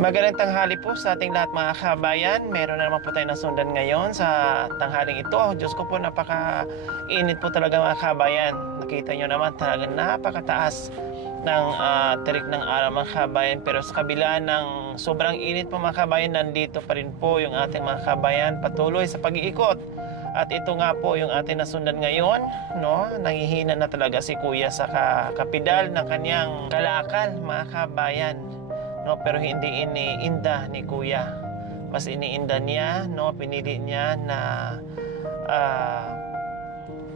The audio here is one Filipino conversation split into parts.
Magandang tanghali po sa ating lahat mga kabayan. Meron na naman po tayo nasundan ngayon sa tanghaling ito. Diyos ko po, napaka-init po talaga mga kabayan. Nakita nyo naman talaga napakataas ng tirik ng araw mga kabayan. Pero sa kabila ng sobrang init po mga kabayan, nandito pa rin po yung ating mga kabayan patuloy sa pag-iikot. At ito nga po yung ating nasundan ngayon, no? Nangihina na talaga si Kuya sa kapidal ng kanyang kalakal mga kabayan. No, pero hindi iniinda ni Kuya. Mas iniinda niya, no, pinili niya na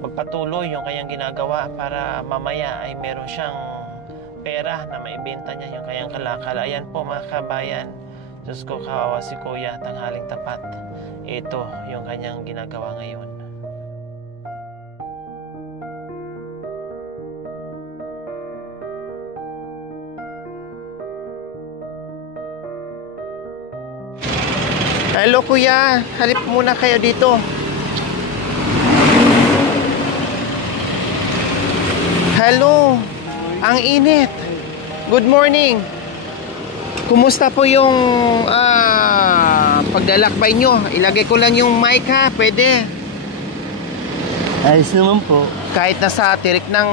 magpatuloy yung kanyang ginagawa para mamaya ay meron siyang pera na maibenta niya yung kanyang kalakal. Ayan po mga kabayan, Diyos ko, kawawa si Kuya, tanghaling tapat. Ito yung kanyang ginagawa ngayon. Hello Kuya, halip muna kayo dito. Hello, ang init. Good morning. Kumusta po yung paglalakbay nyo? Ilagay ko lang yung mic ha, pwede? Ayos naman po. Kahit nasa tirik ng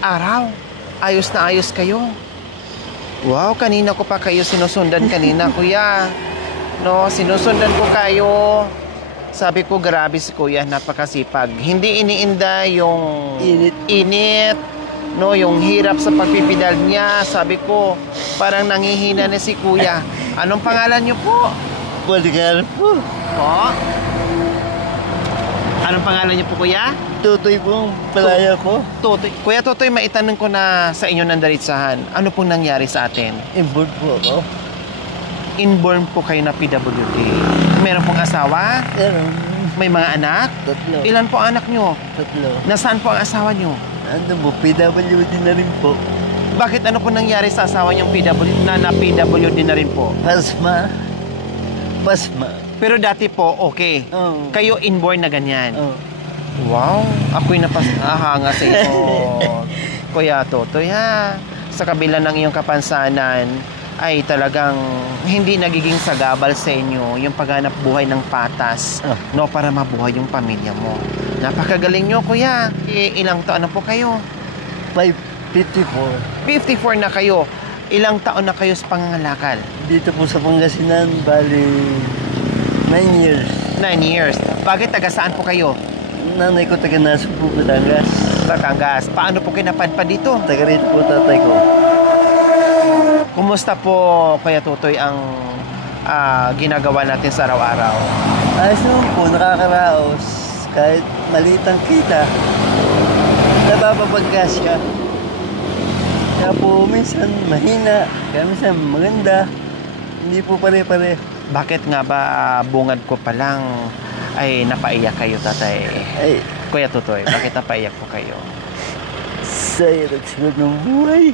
araw, ayos na ayos kayo. Wow, kanina ko pa kayo sinusundan kanina Kuya. No, sinusundan ko kayo. Sabi ko, grabe si Kuya, napakasipag. Hindi iniinda yung init, no, yung hirap sa pagpipidal niya. Sabi ko, parang nangihina na si Kuya. Anong pangalan niyo po? Policarpo. Po? Anong pangalan niyo po, Kuya? Tutoy po, palaya ko. Tutoy. Kuya Tutoy, maitanong ko na sa inyo ng daritsahan. Ano pong nangyari sa atin? Inboard po ako. Inborn po kayo na PWD. Meron pong asawa? Pero, May mga anak? 3. Ilan po anak nyo? 3. Nasaan po ang asawa nyo? Ano po, PWD na rin po. Bakit ano po nangyari sa asawa nyong PWD na rin po? Pasma. Pero dati po, okay. Oo. Kayo inborn na ganyan. Oh. Wow, ako'y napahanga sa iyo. Kuya Totoy ha. Sa kabila ng iyong kapansanan, ay talagang hindi nagiging sagabal sa inyo yung paghanap buhay ng patas, no, para mabuhay yung pamilya mo. Napakagaling nyo, Kuya. Ilang taon na po kayo? 54. 54 na kayo. Ilang taon na kayo sa pangangalakal? Dito po sa Pangasinan, bali 9 years. 9 years. Bakit taga saan po kayo? Nanay ko taga Nasugbu, Batangas. Batangas. Paano po kinapadpad dito? Taga rito po tatay ko. Kumusta po, Kuya Tutoy, ang ginagawa natin sa araw-araw? Ayos naman po, nakakaraos. Kahit maliit ang kita, napapapagkas ka. Kaya po minsan mahina, kaya minsan maganda. Hindi po pare-pare. Bakit nga ba bungad ko pa lang ay napaiyak kayo, tatay? Ay, Kuya Tutoy, bakit napaiyak po kayo? saya nagsunod ng buhay.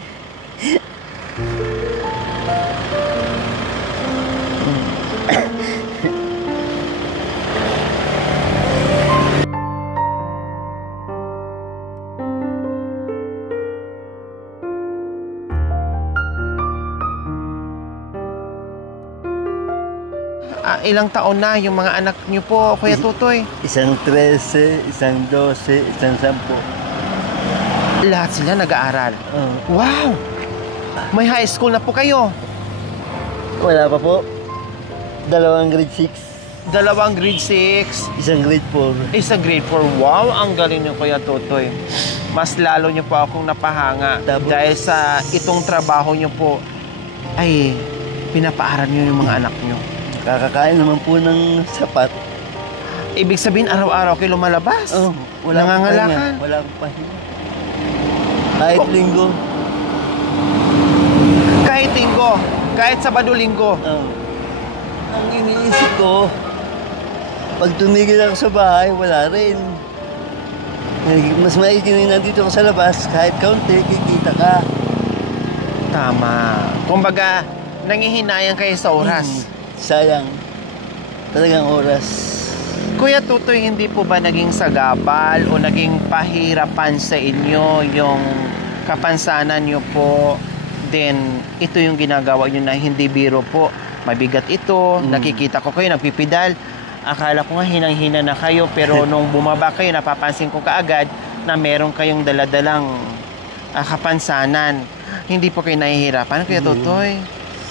Ilang taon na yung mga anak niyo po, Kuya Tutoy? Isang 13, isang 12, isang 10. Lahat sila nag-aaral. Wow! May high school na po kayo. Wala pa po. 2 grade 6. 2 grade 6. Isang grade 4. Isa grade 4. Wow, ang galing niyo, Kuya Tutoy. Mas lalo niyo po akong napahanga. Dahil sa itong trabaho niyo po, ay pinapaaral niyo yung mga anak niyo. Kakakain naman po ng sapat. Ibig sabihin, araw-araw kayo lumalabas? Nangangalakan? Wala akong pahinga. Kahit linggo. Kahit linggo? Kahit Sabado-Linggo? Ang iniisip ko, pag tumigil ako sa bahay, wala rin. Mas maiginin nandito ako sa labas, kahit kaunti, kikita ka. Tama. Kumbaga, nangihinayang kayo sa oras. Sayang. Talagang oras. Kuya Tutoy, hindi po ba naging sagabal o naging pahirapan sa inyo yung kapansanan nyo po then ito yung ginagawa nyo na hindi biro po. Mabigat ito, nakikita ko kayo, nagpipidal. Akala ko nga hinang-hina na kayo, pero nung bumaba kayo, napapansin ko kaagad na meron kayong daladalang kapansanan. Hindi po kayo nahihirapan, Kuya Totoy?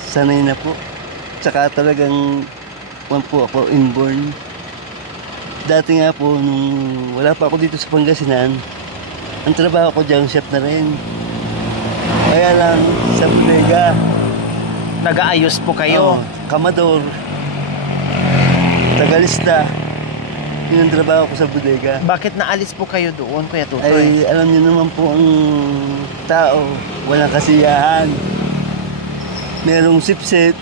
Sanay na po. Tsaka talagang po ako inborn. Dati nga po, nung wala pa ako dito sa Pangasinan, ang trabaho ko dyan, chef na rin. Kaya lang, sa bodega. Nag-aayos po kayo? Kamador. Tagalista. Yun ang trabaho ko sa bodega. Bakit naalis po kayo doon, Kuya Totoy? Ay, alam niyo naman po ang tao, walang kasiyahan. Merong sip-sip.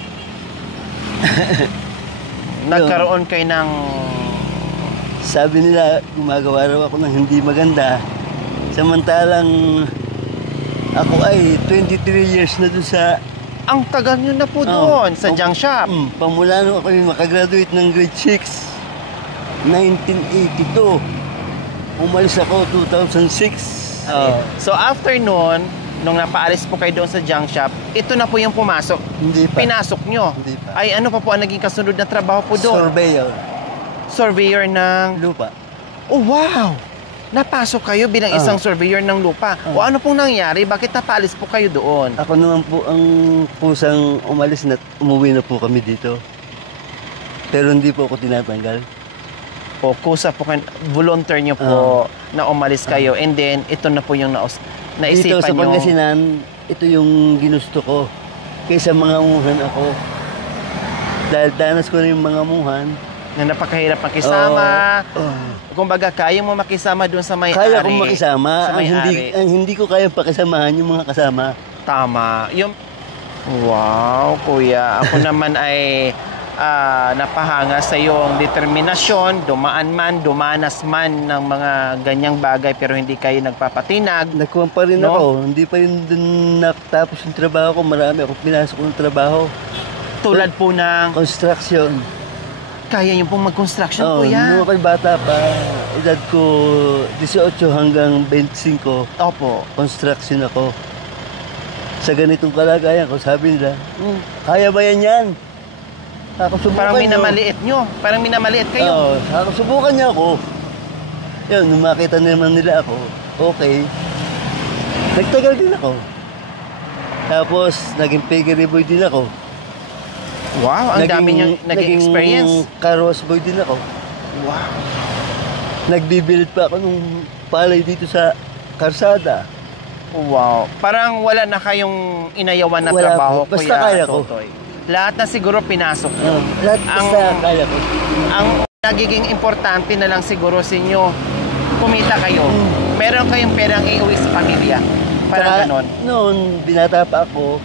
Nagkaroon kayo ng... Sabi nila, gumagawa raw ako ng hindi maganda. Samantalang ako ay 23 years na doon sa... Ang tagal nyo na po doon, sa junk shop. Pamula nung ako yung makagraduate ng grade 6, 1982. Umalis ako 2006. So after noon, nung napaalis po kayo doon sa junk shop, ito na po yung pumasok. Hindi pa. Pinasok nyo. Hindi pa. Ay, ano pa po ang naging kasunod na trabaho po doon? Surveyor. Surveyor ng... Lupa. Oh, wow! Napasok kayo bilang isang surveyor ng lupa. O ano pong nangyari? Bakit napaalis po kayo doon? Ako naman po ang pusang umalis na umuwi na po kami dito. Pero hindi po ako tinatanggal. O kusa po kayo, volunteer nyo po na umalis kayo. And then, ito na po yung naisipan Dito sa nyo. Pangasinan, ito yung ginusto ko. Kaysa mga muhan ako. Dahil danas ko na yung mga muhan. Na napakahirap makisama. Kumbaga, kaya mo makisama doon sa may-ari. Kaya kong makisama. Sa may-ari. Ang hindi ko kaya pakisamahan yung mga kasama. Tama. Yung... Wow, kuya. Ako naman ay napahanga sa iyong determinasyon. Dumaan man, dumanas man ng mga ganyang bagay pero hindi kayo nagpapatinag. Nakuha pa rin ako. Hindi pa yun dun natapos yung trabaho ko. Marami akong pinasok ng trabaho. Tulad po ng... Construction. Kaya yung pong mag-construction, kuya. Nung ako'y bata pa, edad ko 18 hanggang 25, Opo. construction ako. Sa ganitong kalagayan ko, sabi nila, kaya ba yan? Ako subukan Parang nyo. minamaliit nyo. Parang minamaliit kayo. Oo, ako subukan niyo ako. Yun, nung makita naman nila ako, okay. Nagtagal din ako. Tapos, naging piggery boy din ako. Wow, ang dami nyo naging experience. Car wash boy din ako. Wow. Nagbibilid pa ako nung palay dito sa karsada. Wow. Parang wala na kayong inayawan na Wala trabaho, po. Basta Kuya kaya ko. Totoy. Lahat na siguro pinasok nyo. Lahat basta kaya ko. Ang nagiging importante na lang siguro sa inyo, kumita kayo. Meron kayong perang iuwi sa pamilya. Parang ganon. Noon, binata pa ako,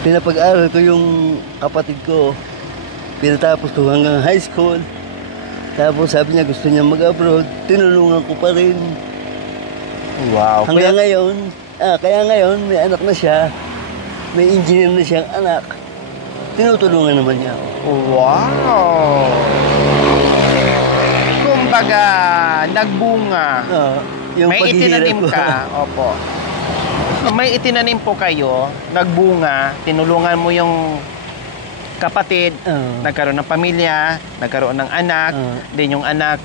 pinapag-aral ko yung kapatid ko. Pinatapos ko hanggang high school. Tapos sabi niya gusto niya mag-abroad. Tinulungan ko pa rin. Wow. Hanggang ngayon, kaya ngayon may anak na siya. May engineer na siyang anak. Tinutulungan naman niya ako. Wow. Kumbaga, nagbunga. Yung May paghihirap itinanim ko. ka. Opo. May itinanim po kayo, nagbunga, tinulungan mo yung kapatid, nagkaroon ng pamilya, nagkaroon ng anak, din yung anak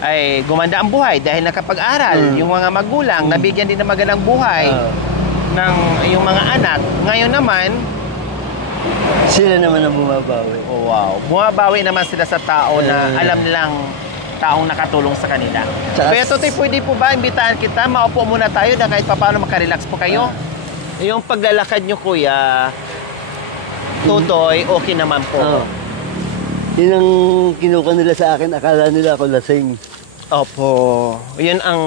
ay gumanda ang buhay dahil nakapag-aral. Yung mga magulang, nabigyan din ng magandang buhay ng yung mga anak. Ngayon naman, sila naman ang bumabawi. oh wow, bumabawi naman sila sa tao na alam nilang taong nakatulong sa kanila. Kaya Totoy, pwede po ba imbitahan kita? Maupo muna tayo na kahit paano makarelax po kayo. Yung paglalakad nyo, kuya, Totoy, okay naman po. Yun ang kinuha nila sa akin. Akala nila ako lasing. Opo. Yun ang...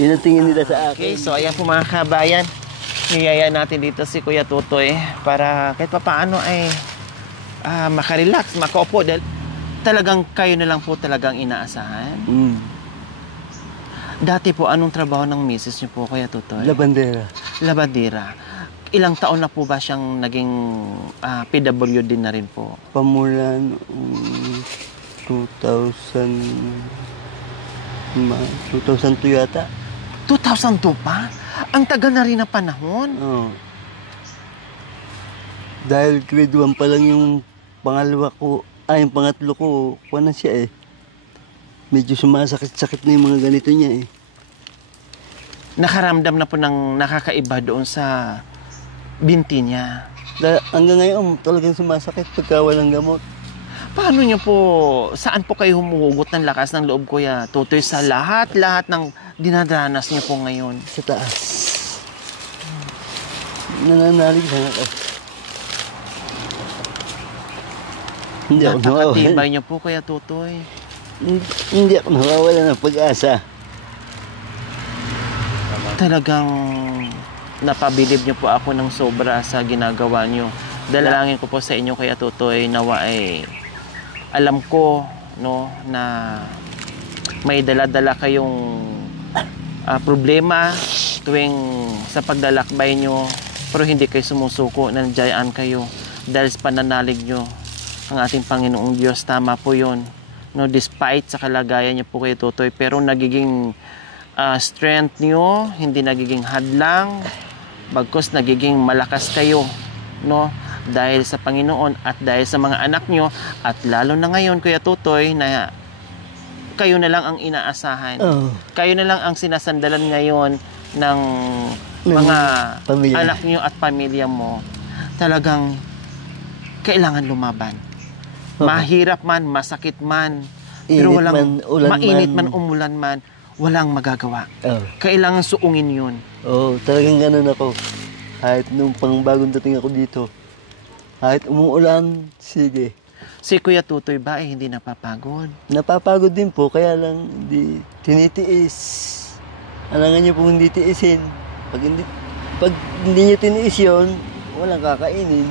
Yun ang tingin nila sa akin. Okay, so ayan po mga kabayan. Niyaya natin dito si Kuya Totoy para kahit paano ay makarelax, makaupo. Dahil talagang kayo na lang po talagang inaasahan. Dati po, anong trabaho ng misis niyo po, Kuya Totoy? Labandera. Labandera. Ilang taon na po ba siyang naging PWD na rin po? Pamulan 2002 yata. 2002 pa? Ang tagal na rin na panahon. Oo. Dahil grade 1 pa lang yung pangalawa ko, yung pangatlo ko, kuha na siya eh. Medyo sumasakit-sakit na yung mga ganito niya eh. Nakaramdam na po ng nakakaiba doon sa binti niya. Hanggang ngayon, talagang sumasakit pagka walang gamot. Paano niyo po, saan po kayo humuhugot ng lakas ng loob, Kuya Tutoy, sa lahat ng dinadanas niyo po ngayon? Sa taas. Nananalig na ako. Hindi ako nawawala. Napakatibay niyo po, Kuya Tutoy. Hindi ako nawawala ng pag-asa. Talagang napabilib niyo po ako ng sobra sa ginagawa niyo. Dalangin ko po sa inyo, Kuya Tutoy, nawa alam ko no na may dala-dala kayong problema tuwing sa paglalakbay nyo, pero hindi kayo sumusuko, nandiyan kayo dahil sa pananalig nyo ang ating Panginoong Diyos. Tama po yun, no? Despite sa kalagayan nyo po, Kuya Tutoy, pero nagiging strength nyo, hindi nagiging hadlang, bagkus nagiging malakas kayo, no? Dahil sa Panginoon at dahil sa mga anak nyo, at lalo na ngayon, Kuya Tutoy, na kayo na lang ang inaasahan. Kayo na lang ang sinasandalan ngayon ng mga pamilya. Anak nyo at pamilya mo. Talagang kailangan lumaban. Mahirap man, masakit man, pero walang mainit man, umulan man, walang magagawa. Kailangan suungin yun. Talagang ganun ako. Kahit nung pang bagong dating ako dito, kahit umuulan, sige. Si Kuya Tutoy ba hindi napapagod? Napapagod din po, kaya lang hindi tinitiis. Alangan niyo pong hindi tiisin. Pag hindi niyo tiniis yun, walang kakainin.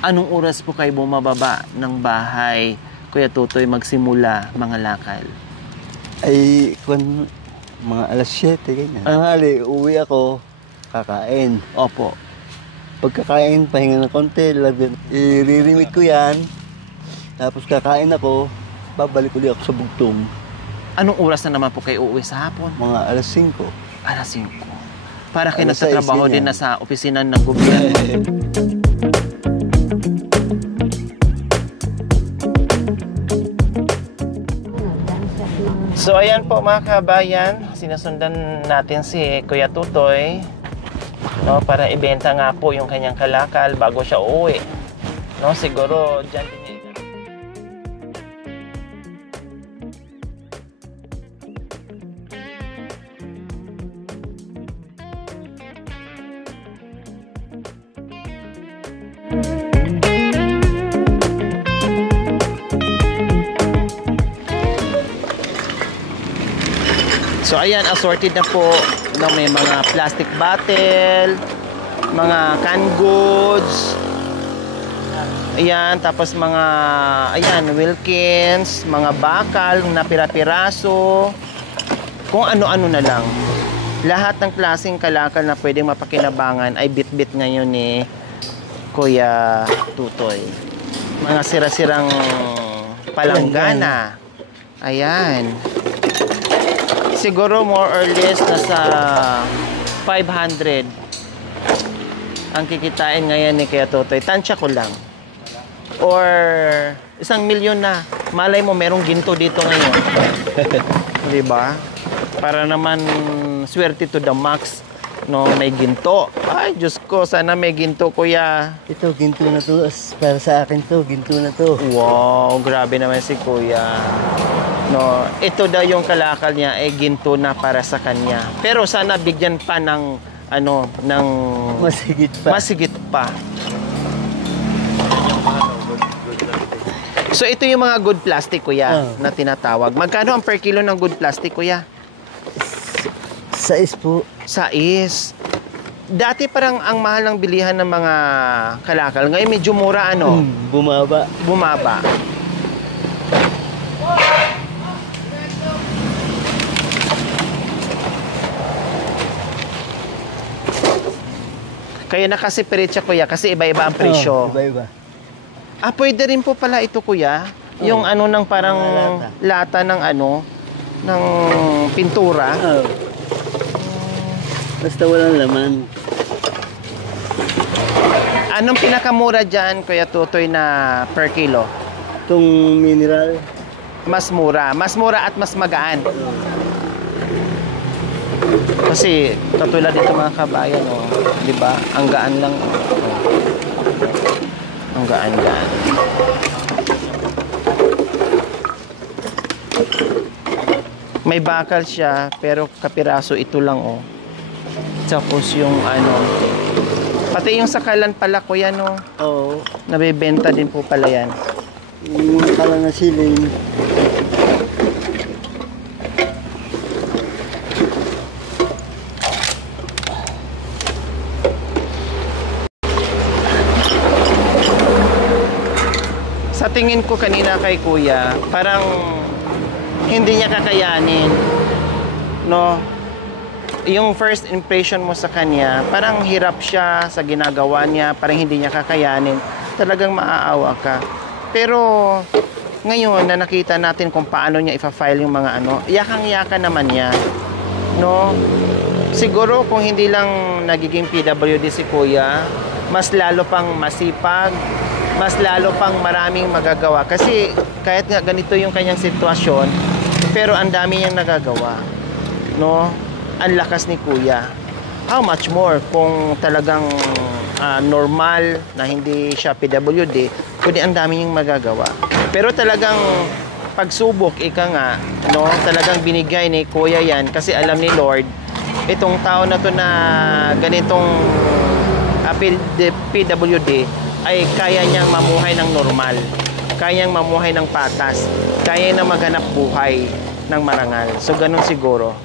Anong oras po kayo bumababa ng bahay, Kuya Tutoy, magsimula mga lakal? Mga alas 7, ganyan. Hali, uwi ako, kakain. Opo. Pagkakain, pahinga ng konti, iririmit ko yan. Tapos kakain ako, babalik ulit ako sa bugtong. Anong oras na naman po kayo uuwi sa hapon? Mga alas 5. Alas 5. Para kayo Alas nagtatrabaho 6 din yan. na sa opisina ng gobyerno. So ayan po mga kabayan, sinusundan natin si Kuya Tutoy, no, para ibenta nga po yung kanyang kalakal bago siya uuwi. No, siguro dyan din niya. So ayan, assorted na po, no, may mga plastic bottle, mga canned goods. Ayan, tapos mga Wilkins, mga bakal na pira-piraso, kung ano-ano na lang. Lahat ng klaseng kalakal na pwedeng mapakinabangan ay bit-bit ngayon ni Kuya Tutoy. Mga sira-sirang palanggana. Ayan. Siguro more or less nasa 500 ang kikitain ngayon ni Kuya Tutoy. Tansya ko lang. Or 1,000,000 na. Malay mo merong ginto dito ngayon. Di ba? Para naman swerte to the max, no, may ginto. Ay, Diyos ko, sana may ginto, Kuya. Ito, ginto na to. Para sa akin to, ginto na to. Wow, grabe naman si Kuya. No, ito daw yung kalakal niya ay ginto na para sa kanya. Pero sana bigyan pa ng ng Masigit pa. masigit pa. So ito yung mga good plastic, Kuya, na tinatawag. Magkano ang per kilo ng good plastic, Kuya? 6 po. 6. Dati parang ang mahal ng bilihan ng mga kalakal. Ngayon medyo mura, Bumaba. bumaba. Kaya nakasiperetsa, Kuya, kasi iba-iba ang presyo. Iba-iba. Pwede rin po pala ito, Kuya. Yung ng parang lata ng ng pintura. Basta walang laman. Anong pinakamura dyan, Kuya Tutoy, na per kilo? Itong mineral. Mas mura. Mas mura at mas magaan. Kasi katulad dito mga kabayan, oh, 'di ba? Ang gaan lang. Oh. Ang gaan-gaan. May bakal siya pero kapiraso ito lang, oh. Tapos yung ano, pati yung sakalan pala, kuya, no, Oo. nabebenta din po pala yan. Yung kala na siling. Sa tingin ko kanina kay kuya, parang hindi niya kakayanin, no? Yung first impression mo sa kanya, parang hirap siya sa ginagawa niya, parang hindi niya kakayanin. Talagang maaawa ka. Pero ngayon na nakita natin kung paano niya ifa-file yung mga ano, yakang-yaka naman niya, no? Siguro kung hindi lang nagiging PWD si kuya, mas lalo pang masipag, mas lalo pang maraming magagawa. Kasi kahit nga ganito yung kanyang sitwasyon, pero ang dami niyang nagagawa, no? Ang lakas ni kuya. How much more kung talagang normal na hindi siya PWD, kundi ang dami niyang magagawa. Pero talagang pagsubok, ika nga, no? Talagang binigay ni kuya yan kasi alam ni Lord, itong tao na to na ganitong PWD ay kaya niyang mamuhay ng normal, kayang mamuhay ng patas, kaya na maghanap buhay ng marangal. So ganun siguro.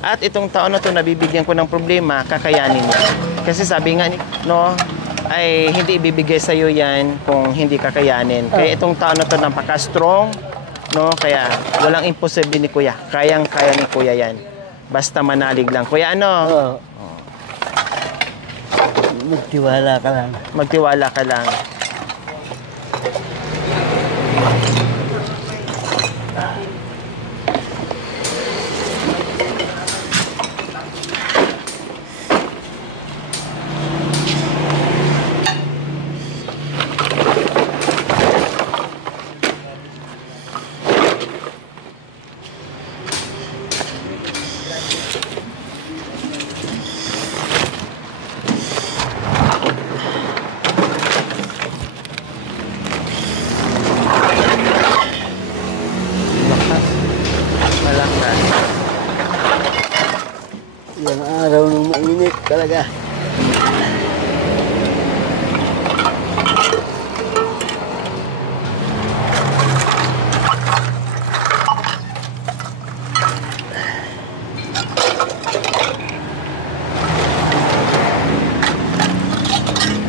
At itong taon na to nabibigyan ko ng problema, kakayanin niya. Kasi sabi nga, no, ay hindi ibibigay sa iyo yan kung hindi kakayanin. Kaya itong taon na to napaka-strong, no, kaya walang imposible ni kuya. Kayang-kaya ni kuya yan. Basta manalig lang. Kuya, ano? Oo. Magtiwala ka lang. Magtiwala ka lang. Malakas. Yung araw nung mainit talaga.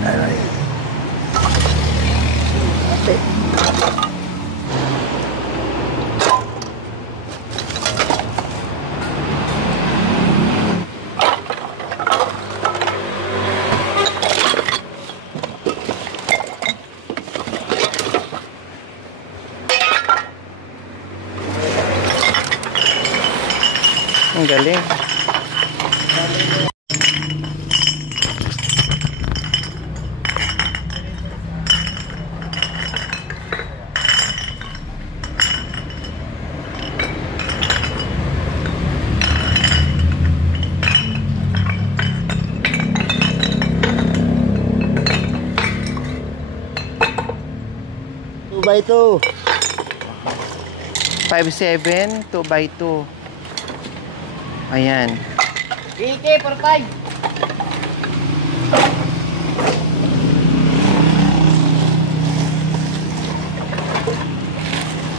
Aray. Ate. Ang galing. Two by two. 5'7", 2x2. Ayan. Kiki, 45.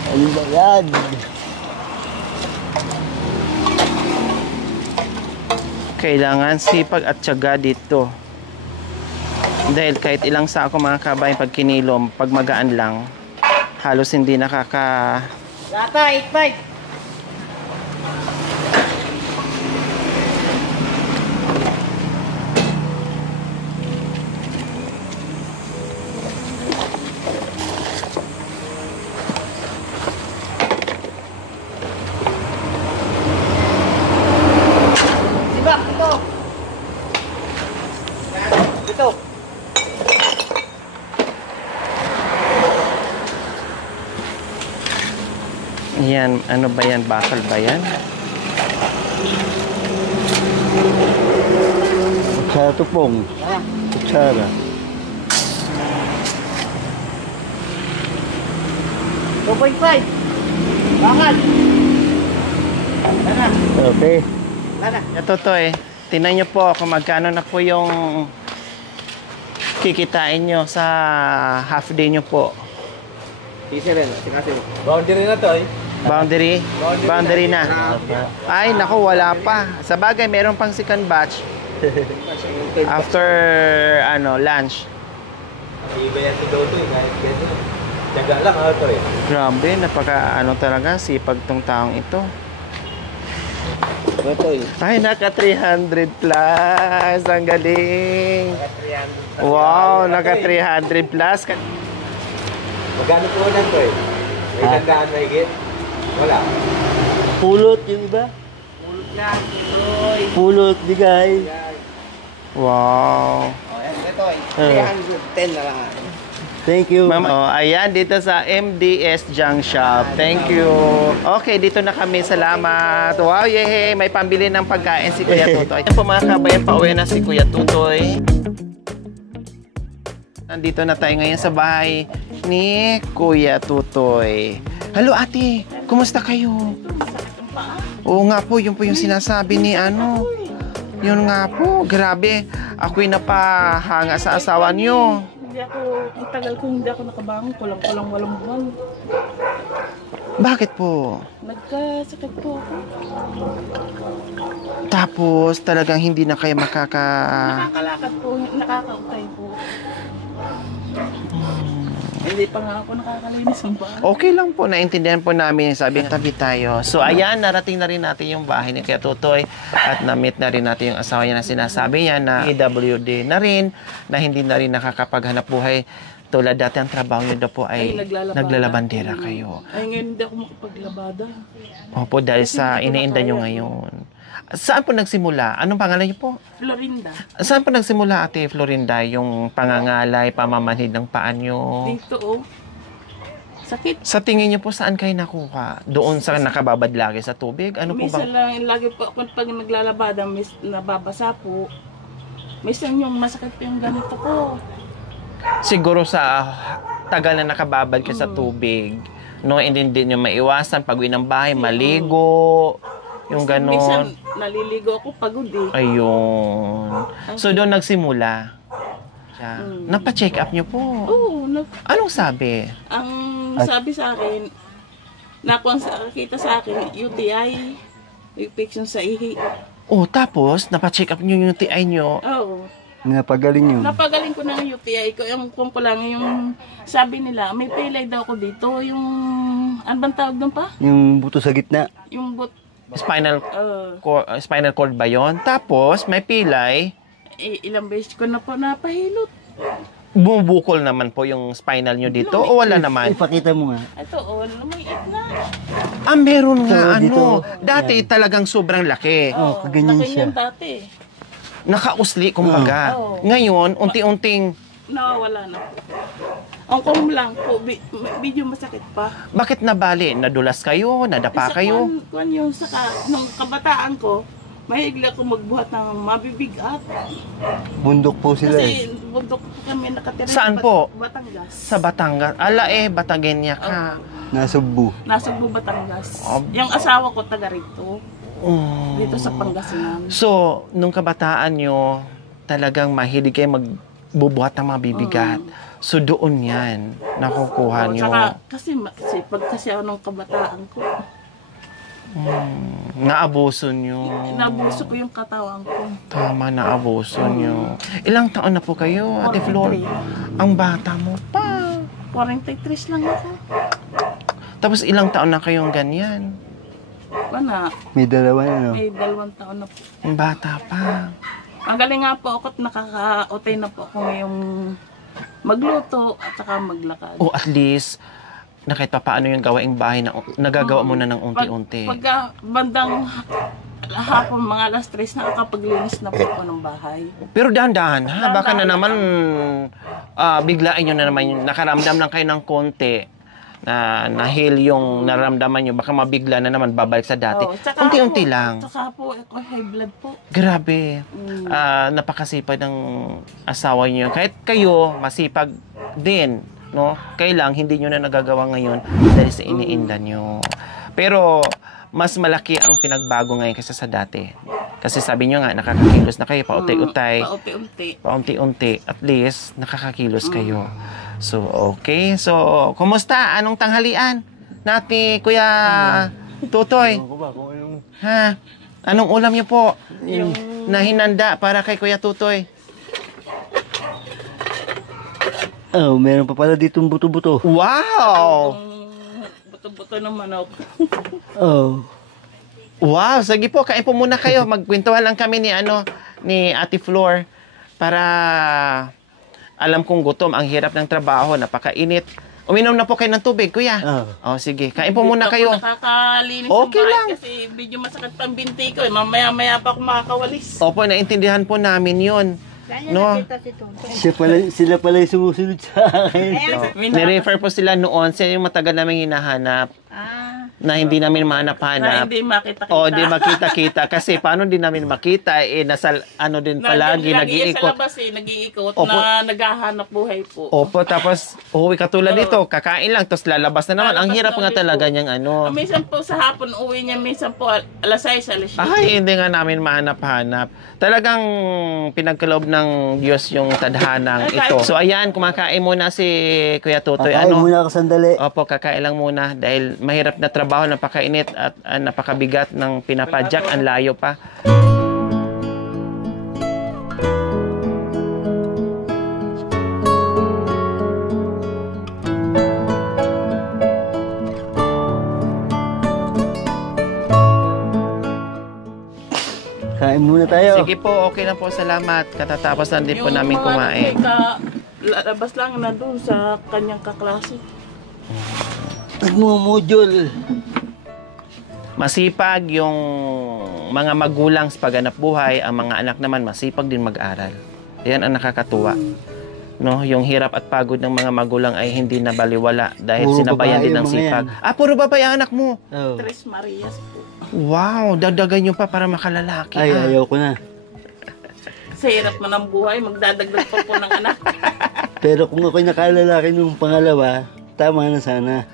Ano ba yan? Kailangan sipag at tiyaga dito. Dahil kahit ilang sako mga kabayan pag kinilom, pag magaan lang, halos hindi nakaka... Lata, 85. Sibak, ito. Ito. Yan, ano ba yan? Bakal ba yan? Kutsara to pong. Kutsara. 2.5. Bakal. Lana. Okay. Lana. Ito to eh. Tingnan nyo po kung magkano na po yung kikitain nyo sa half day nyo po. Isa rin. Tingnan mo. Boundary na to eh. Boundary na. Ay, naku, wala pa. Sa bagay, meron pang second batch after lunch. Iba yan to daw to eh. Kahit gano'n. Tiyaga lang to eh. Grabe, napaka talaga, sipag tong taong ito. Ito eh. Ay, naka 300 plus. Ang galing. Wow, naka 300 plus. Magkano po na to eh? May tandaan na higit? Wala. Pulot yung iba. Pulot lang. Tuloy. Pulot, bigay. Wow. Oh, yan. Ito eh. 310 na lang. Thank you. Ma'am, ayan, dito sa MDS Junk Shop. Thank you. Okay, dito na kami. Salamat. Wow, yehe. May pambili ng pagkain si Kuya Tutoy. Ayan po mga kabayan, pauwi na si Kuya Tutoy. Nandito na tayo ngayon sa bahay ni Kuya Tutoy. Hello, ate. Kumusta kayo? Oo nga po, yun po yung sinasabi ni Yun nga po, grabe. Ako'y napahanga sa asawa niyo. Ang tagal ko hindi ako nakabangon, kulang-kulang 8 buwan. Bakit po? Nagkasakit po ako. Tapos talagang hindi na kayo Nakakalakad po, nakakautay po. Hindi pa nga ako nakakalinis ng bahay. Okay lang po, naintindihan po namin. Sabi tabi tayo. So ayan, narating na rin natin yung bahay ni Kuya Tutoy at na-meet na rin natin yung asawa niya na sinasabi niya na PWD na rin, na hindi na rin nakakapaghanap buhay. Tulad dati ang trabaho niyo daw po ay naglalabandera kayo. Ay ngayon hindi ako makapaglabada. Opo, dahil sa iniinda niyo ngayon. Saan po nagsimula? Anong pangalan niyo po? Florinda. Saan po nagsimula, Ate Florinda, yung pangangalay, pamamanhid ng paa niyo? Dito oh. Sakit. Sa tingin niyo po, saan kayo nakuha? Doon sa nakababad lagi sa tubig? Ano po Minsan bang... lang, lagi po ako pag naglalabada, nababasa po. Minsan yung masakit po yung ganito po. Siguro sa tagal na nakababad ka sa tubig, no, hindi nyo maiwasan pag uwi ng bahay, maligo, yung Minsan ganon. naliligo ako pagod eh. Ayun. So doon nagsimula. Siya. Napa-check up nyo po. Oo, Anong sabi? ang sabi sa akin, nakita sa akin, UTI, infection sa ihi. Oh, tapos napa-check up nyo yung TI nyo. Oo. Napagaling yun. Napagaling ko ng UTI ko. Yung kung ko lang, yung sabi nila, may pilay daw ko dito. Yung, ano bang tawag doon pa? Yung buto sa gitna. Yung Spinal cord ba yon? Tapos may pilay. Ilang beses ko na po napahilot. Bumubukol naman po yung spinal nyo dito o wala naman? Ipakita mo nga. Ito, lumiit na. Ah, meron nga So, dito, Dati talagang sobrang laki. Oh, kaganyan laki siya. yun dati. Nakausli, kumbaga. Oo. Ngayon, unti-unting, Nawawala na po. Ang kung lang po, medyo masakit pa. bakit nabali? Nadulas kayo? Nadapa kayo? Kung yung nung kabataan ko, mahilig ako magbuhat ng mabibigat. Bundok po sila eh. Kasi bundok po kami nakatira Saan sa po? Batangas. Sa Batangas. Ala Batagenya ka. Nasugbu. Nasa Batangas. Oh. Yung asawa ko taga rito. Oh. Dito sa Pangasinan. So, nung kabataan nyo, talagang mahilig kayo magbubuhat ng mga bibigat. So, doon yan. Nakukuha nyo. Saka, kasi sipag kasi ako nung kabataan ko. Naabuso nyo. Nabuso ko yung katawan ko. Tama, naabuso nyo. Ilang taon na po kayo, Ate Flor? Ang bata mo pa. 43 lang ako. Tapos ilang taon na kayong ganyan? Wala. May dalawa na no? May 2 taon na po. Ang bata pa. Ang galing nga po ako at nakaka-utay na po ako ngayong magluto at saka maglakad. O at least, na kahit pa paano yung gawaing bahay na nagagawa mo na ng unti-unti. Pagka bandang hapon, mga alas 3, nakakapaglinis na po ako ng bahay. Pero dahan-dahan, ha? Baka na naman biglain nyo na naman yung nakaramdam lang kayo ng konti. na-heal yung naramdaman nyo, baka mabigla na naman babalik sa dati. Tsaka Unti-unti po, lang. Tsaka po, ako high blood po. Grabe. Napakasipag ng asawa niyo. Kahit kayo, masipag din, no? Kailang hindi nyo na nagagawa ngayon dahil sa iniinda nyo. Pero, mas malaki ang pinagbago ngayon kaysa sa dati. Kasi sabi nyo nga, nakakakilos na kayo, paunti-untay. Paunti-unti. At least, nakakakilos kayo. So, okay. So, kumusta? Anong tanghalian? Nati, Kuya Tutoy. Ha? Anong ulam niyo po? Na hinanda para kay Kuya Tutoy. Oh, meron pa pala ditong buto-buto. Wow! Buto-buto ng manok. Oh. Wow, sige po, kain po muna kayo. Magkwentuhan lang kami ni Ate Flor para alam kong gutom, ang hirap ng trabaho, napakainit. Uminom na po kayo ng tubig, Kuya. Oh, sige, kain po muna kayo. Nakakalinis Okay ng bahay lang. kasi medyo masakit pang binti ko. Mamaya-maya pa ako makakawalis. Opo, naintindihan po namin yun. No? Sila pala yung sumusunod sa akin. Ni-refer po sila noon, sila yung matagal namin hinahanap. Na hindi namin Na mahanap-hanap. hindi makita-kita. O, di makita-kita. Kasi paano din namin makita? Nasa din palagi, nag-iikot. Sa labas nag-iikot Opo. na naghahanap buhay po. Opo, tapos uwi katulad nito, kakain lang, tapos lalabas na naman. Ang Lalabas hirap na nga ulit talaga po. niyang Minsan po sa hapon uwi niya, minsan po alas 6, alas 7. Ay, hindi nga namin mahanap-hanap. Talagang pinagkaloob ng Diyos yung tadhanang ito. So, ayan, kumakain muna si Kuya Tutoy. Kakain muna ako sandali. Opo, kakain lang muna dahil mahirap na trabaho, napakainit at napakabigat ng pinapadyak, ang layo pa. Kain muna tayo. Sige po, okay lang po, salamat. Katatapos lang din po namin kumain. Lalabas lang na doon sa kanyang kaklase. Nagmumudol. Masipag yung mga magulang sa pagganap buhay, ang mga anak naman masipag din mag-aral. Yan ang nakakatuwa. No, yung hirap at pagod ng mga magulang ay hindi na baliwala dahil Puro sinabayan babae din ng yung mga sipag. yan. Puro babae ang anak mo. Oh. Tres Marias po. Wow, dagdagan nyo pa para makalalaki. Ay, ayaw ko na. Sa hirap mo ng buhay, magdadagdag pa po ng anak. Pero kung ako'y nakalalaki nung pangalawa, tama na sana.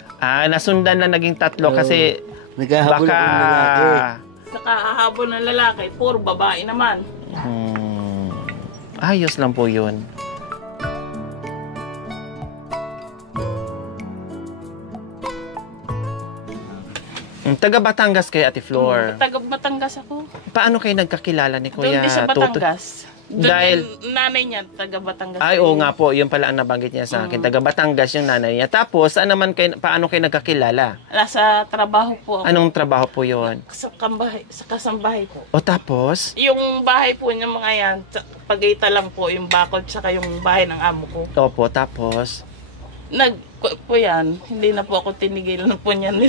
Nasundan na naging tatlo kasi Naghahabol baka... ako ng lalaki. Sa kahahabol ng lalaki, puro babae naman. Ayos lang po yun. Taga Batangas kay Ate Flor. Taga Batangas ako. Paano kayo nagkakilala ni Doon Kuya din sa Tutoy? Batangas. Doon Dahil- yung nanay niya, taga Batangas. Ay, oo nga po. Yun pala ang nabanggit niya sa akin. Taga Batangas yung nanay niya. Tapos, paano kayo nagkakilala? Nasa trabaho po ako. Anong trabaho po yun? Sa kasambahay po. O tapos? Yung bahay po niya mga yan, pagita lang po yung bakod saka yung bahay ng amo ko. Opo, tapos? Po yan, hindi na po ako tinigilan po niyan.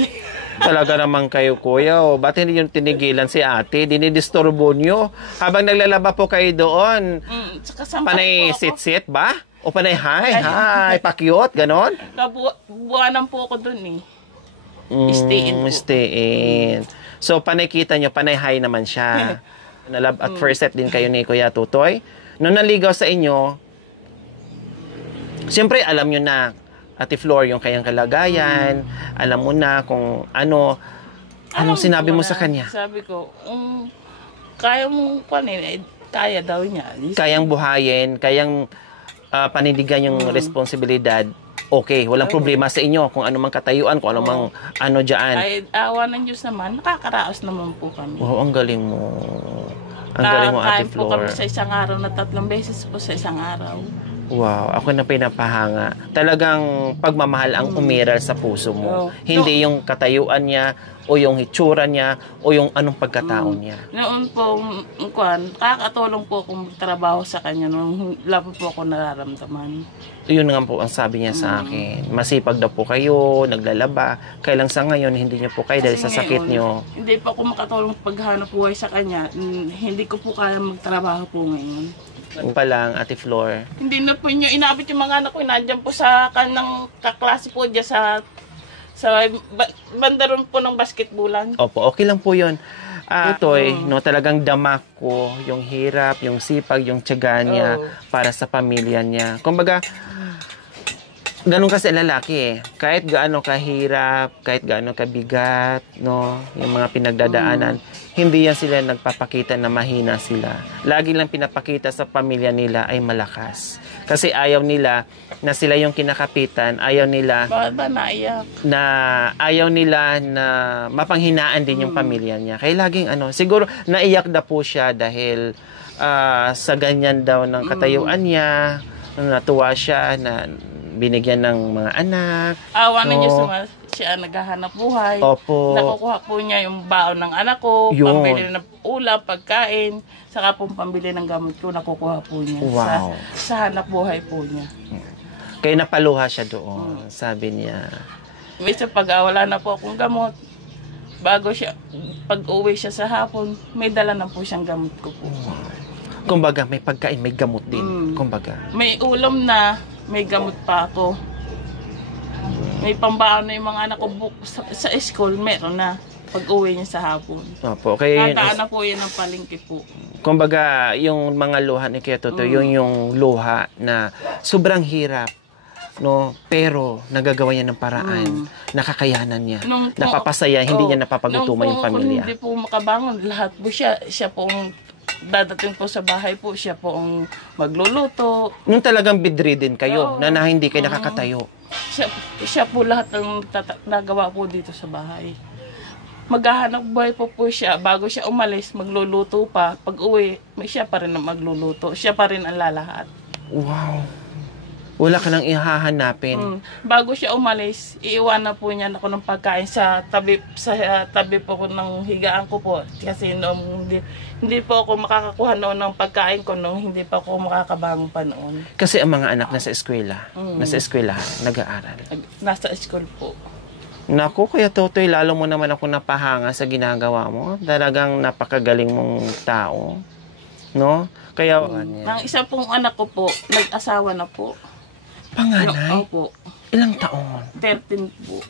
Talaga naman kayo, kuya. O, ba't hindi yung tinigilan si ate? Dinidisturbo nyo? Habang naglalaba po kayo doon, Sa kasambahay panay po ako. sit-sit ba? O panay hi, pakyot, ganon? Buwanan po ako dun eh. Stay in po. Stay in. So, panay kita nyo, panay hi naman siya. At first set din kayo ni Kuya Tutoy. Nung naligaw sa inyo, siyempre, alam nyo na, Ate Flor, yung kayang kalagayan, alam mo na kung anong sinabi mo sa kanya? Sabi ko, kaya mong panin, kaya daw niya. Kayang buhayin, kayang panindigan yung responsibilidad, okay, walang problema sa inyo kung ano mang katayuan, kung ano mang ano dyan. Ay, awa ng Diyos naman, nakakaraos naman po kami. Wow, ang galing mo. Ang galing mo, Ate Kain po kami Flor. sa isang araw na 3 beses po sa isang araw. Wow, ako na pinapahanga. Talagang pagmamahal ang umiral sa puso mo. Oh. Hindi yung katayuan niya, o yung hitsura niya, o yung anong pagkatao niya. Noon po, kakatulong po akong magtrabaho sa kanya nung labo po ako nararamdaman. Yun nga po ang sabi niya sa akin. Masipag daw po kayo, naglalaba. Kailang sa ngayon, hindi niyo po kayo dahil sa Kasi sakit ngayon, niyo. Hindi po ako makatulong paghanap buhay sa kanya. Hindi ko po kaya magtrabaho po ngayon. Pa lang, Ate Flor. Hindi na po niyo inabot yung mga anak ko. Nandiyan po sa kanang kaklase po dyan sa Sa banda ron po ng basketballan. Opo, okay lang po yun. Toy, no, talagang damak ko yung hirap, yung sipag, yung tiyaga niya para sa pamilya niya. Kumbaga, ganun kasi lalaki eh. Kahit gaano kahirap, kahit gaano kabigat, no, yung mga pinagdadaanan, hindi yan sila nagpapakita na mahina sila. Lagi lang pinapakita sa pamilya nila ay malakas. Kasi ayaw nila na sila yung kinakapitan, ayaw nila Bakit ba naiyak? na ayaw nila na mapanghinaan din yung pamilya niya. Kaya laging siguro naiyak na po siya dahil sa ganyan daw ng katayuan niya, natuwa siya na binigyan ng mga anak. Awa na No. Diyos naman siya naghahanap buhay. Opo. Nakukuha po niya yung baon ng anak ko, Yun. pambili ng ulam, pagkain, saka po pambili ng gamot ko, nakukuha po niya Wow. sa hanap buhay po niya. Kaya napaluha siya doon, sabi niya. Minsan pag wala na po akong gamot, pag uwi siya sa hapon, may dala na po siyang gamot ko po. Kumbaga, may pagkain, may gamot din. Kumbaga. May ulam na, may gamot pa ako. May pambaon na yung mga anak ko sa school, meron na. Pag uwi niya sa hapon. Opo, kaya yun Tandaan na po yan ang palengke po. kumbaga, yung mga luha ni Kuya Toto, yun yung luha na sobrang hirap, no? Pero nagagawa niya ng paraan, nakakayanan niya, napapasaya, hindi niya napapagutuman yung pamilya. Nung hindi po makabangon, lahat po siya po ang dadating po sa bahay po, siya po ang magluluto. Nung talagang bedridden kayo, na hindi kayo nakakatayo. Siya po lahat ang nagawa po dito sa bahay. Maghahanap buhay po siya. Bago siya umalis, magluluto pa. Pag uwi, siya pa rin ang magluluto. Siya pa rin ang lalahat. Wow. Wala ka nang ihahanapin. Bago siya umalis, iiwanan po niya ako ng pagkain sa tabi po ko ng higaan ko po. Kasi noong hindi po ako makakakuha noon ng pagkain ko nung hindi pa ako makakabangon pa noon. Kasi ang mga anak nasa eskwela, nasa eskwelahan, nag-aaral. Nasa school po. Naku, Kuya Totoy, lalo mo naman ako napahanga sa ginagawa mo. Talagang napakagaling mong tao. No? Kaya, Ang isa pong anak ko po, nag-asawa na po. panganay, Opo, ilang taon? 13 po.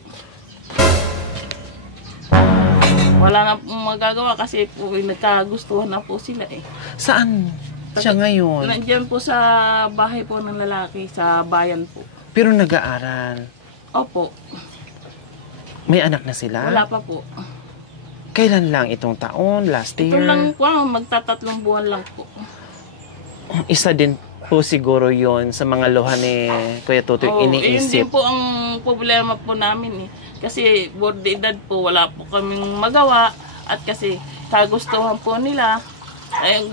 Wala na pong magagawa kasi po nagkagustuhan na po sila eh. Saan siya ngayon? Nandiyan po sa bahay po ng lalaki, sa bayan po. Pero nag-aaral. Opo, May anak na sila? wala pa po. Kailan lang itong taon? Last year? Ito lang po, magtatatlong buwan lang po. Isa din po siguro yon sa mga luha ni Kuya Totoy Yun din iniisip. po ang problema po namin eh. Kasi board de edad po, wala po kaming magawa. At kasi kagustuhan po nila, ay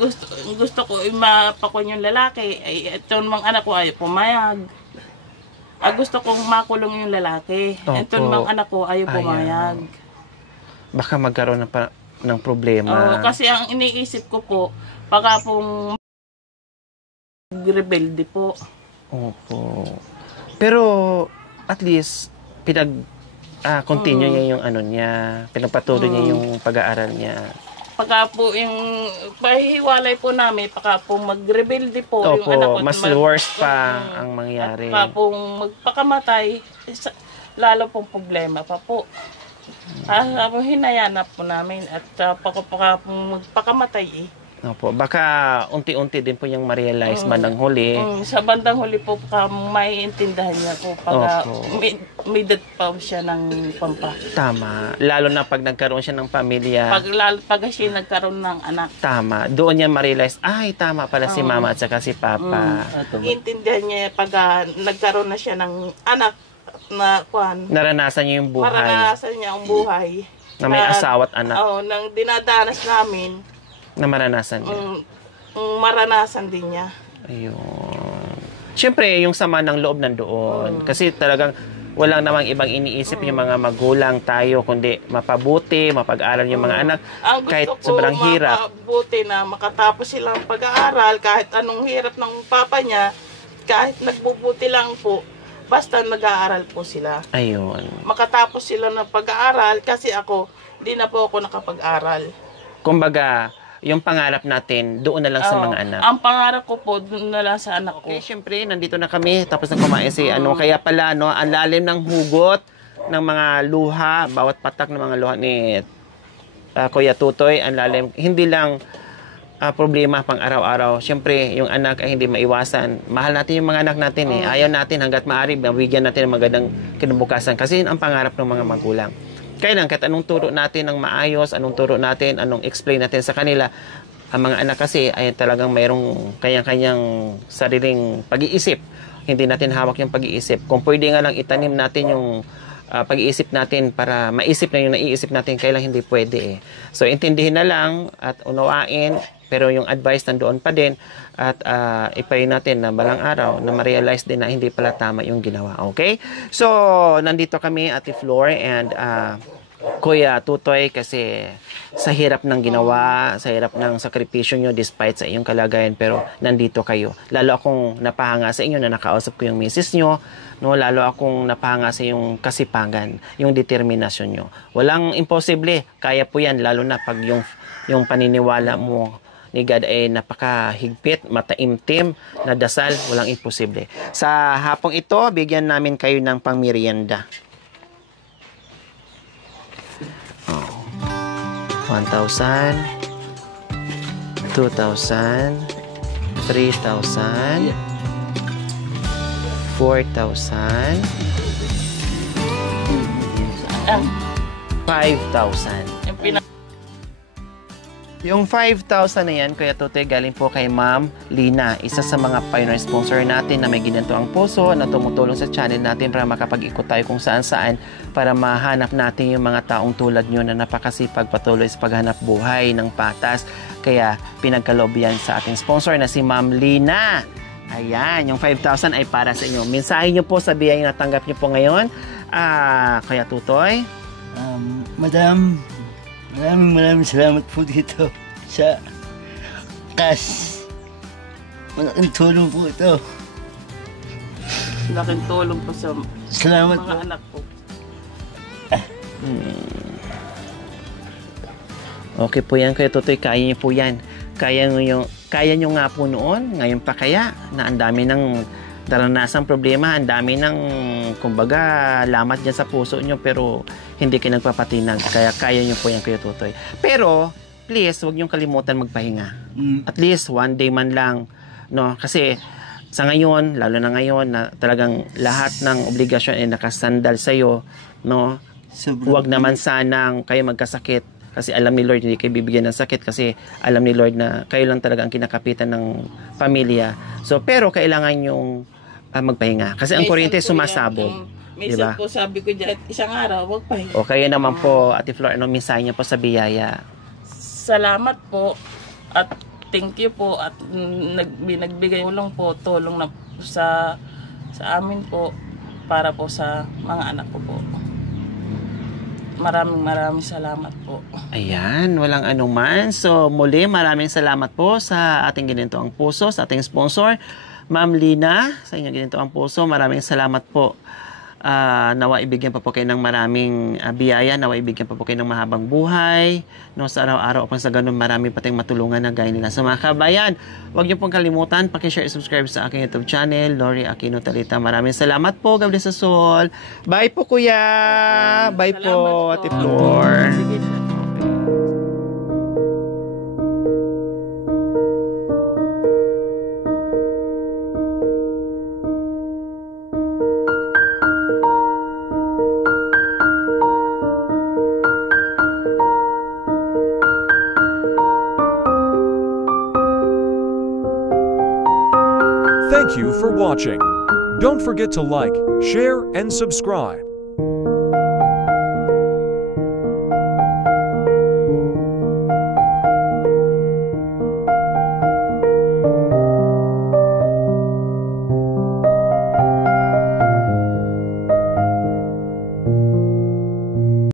gusto ko mapakon yung lalaki. Ay ito mga anak ko ay pumayag. Gusto kong makulong yung lalaki. Opo. Ito mga anak ko ay pumayag. Baka magkaroon ng problema. Kasi ang iniisip ko po, baka pong rebelde po. Opo. Pero at least continue niya yung niya, pinagpatuloy niya yung pag-aaral niya. Pagka po yung pahihiwalay po namin, pagka po mag-rebelde po yung Opo, anak ko. mas worse pa ang mangyari. Pagka po magpakamatay, lalo pong problema pa po. Hinayana po namin at pagka po magpakamatay Opo, baka unti-unti din po yung ma-realize bandang huli. sa bandang huli po, baka maiintindihan niya po pagka Opo. may dad pa siya ng pampa. Tama. Lalo na pag nagkaroon siya ng pamilya. Pag siya nagkaroon ng anak. Tama. Doon niya ma-realize, ay, tama pala si mama at saka si papa. Iintindihan niya pag nagkaroon na siya ng anak na Naranasan niya yung buhay. maranasan niya ang buhay. Na may asawa at anak. Oo, nang dinadanas namin, Na maranasan niya. maranasan din niya. Ayun. Siyempre, yung sama ng loob nandoon. Kasi talagang walang namang ibang iniisip yung mga magulang tayo, kundi mapabuti, mapag-aral yung mga anak, Ang gusto kahit ko, sobrang hirap. mapabuti na makatapos silang pag-aaral, kahit anong hirap ng papa niya, kahit nagbubuti lang po, basta nag-aaral po sila. Ayun. Makatapos sila ng pag-aaral, kasi ako, di na po ako nakapag-aral. Kumbaga, yung pangarap natin, doon na lang sa mga anak. Ang pangarap ko po, doon na lang sa anak ko. Okay, syempre, nandito na kami, tapos na kumain si kaya pala, no, ang lalim ng hugot, ng mga luha, bawat patak ng mga luha ni Kuya Tutoy, ang lalim. Hindi lang problema pang araw-araw. Siyempre, yung anak ay hindi maiwasan. Mahal natin yung mga anak natin eh. Ayaw natin hanggat maaari, mabigyan natin ng magandang kinabukasan. Kasi yun ang pangarap ng mga magulang. Kaya lang, kahit anong turo natin ng maayos, anong turo natin, anong explain natin sa kanila, ang mga anak kasi ay talagang mayroong kanyang-kanyang sariling pag-iisip. Hindi natin hawak yung pag-iisip. Kung pwede nga lang itanim natin yung pag-iisip natin para maisip na yung naiisip natin, kailan hindi pwede eh. So, intindihin na lang at unawain, pero yung advice nandoon pa din at ipray natin na balang araw na ma-realize din na hindi pala tama yung ginawa. Okay? So, nandito kami, Ate Flor and Kuya Tutoy, kasi sa hirap ng ginawa, sa hirap ng sakripisyo nyo despite sa iyong kalagayan, pero nandito kayo. Lalo akong napahanga sa inyo na nakausap ko yung misis nyo, no? Lalo akong napahanga sa yung kasipagan, yung determinasyon nyo. Walang imposible, kaya po yan, lalo na pag yung paniniwala mo ni God ay napakahigpit, mataimtim, na dasal, walang imposible. Sa hapong ito, bigyan namin kayo ng pangmerienda. 1,000, 2,000, 3,000, 4,000, 5,000. Yung 5,000 na yan, Kuya Tutoy, galing po kay Ma'am Lina, isa sa mga pioneer sponsor natin na may ginanto ang puso na tumutulong sa channel natin para makapag-ikot tayo kung saan-saan para mahanap natin yung mga taong tulad nyo na napakasipag patuloy sa paghanap buhay ng patas. Kaya pinagkaloob yan sa ating sponsor na si Ma'am Lina. Ayan, yung 5,000 ay para sa inyo. Mensahe nyo po sa biyaya yung natanggap nyo po ngayon. Kuya Tutoy? Madam, maraming salamat po dito sa cash. Malaking tulong po ito. Laking tulong po sa Salamat mga po. anak ko. Okay po yan, Kuya Tutoy. Kaya nyo po yan. Kaya nyo nga po noon. Ngayon pa kaya na ang dami ng daranasang problema, ang dami ng, kumbaga, lamat dyan sa puso nyo, pero hindi kayo nagpapatinag. Kaya kaya nyo po yan, Kuya Tutoy. Pero, please, huwag nyo kalimutan magpahinga. At least, one day man lang. No? Kasi, sa ngayon, lalo na ngayon, na talagang lahat ng obligasyon ay nakasandal sa'yo, no? Huwag naman sanang kayo magkasakit. Kasi alam ni Lord, hindi kayo bibigyan ng sakit kasi alam ni Lord na kayo lang talaga ang kinakapitan ng pamilya. So, pero kailangan yung magpahinga. Kasi ang kuryente sumasabog. Minsan diba? po sabi ko dyan, isang araw, wag pahinga. O kaya naman po, Ate Flor, anong mensahe niya po sa biyaya? Salamat po at thank you po at nagbigay tulong na sa amin po para po sa mga anak ko po. Maraming salamat po. Ayan, walang anuman. So, muli, maraming salamat po sa ating Ginito ang Puso, sa ating sponsor, Ma'am Lina, sa inyong Ginito ang Puso. Maraming salamat po. Nawa ibigyan pa po kayo ng maraming biyaya, nawa ibigyan pa po kayo ng mahabang buhay, no, sa araw-araw upang sa ganun marami pa tayong matulungan na gaya nila. So mga kabayan, huwag niyo pong kalimutan, paki-share, subscribe sa aking YouTube channel, Lori Aquino Talita. Maraming salamat po, God bless us all. Bye po, Kuya. Bye po, Ate Flor. Sige, sir. Thank you for watching. Don't forget to like, share, and subscribe.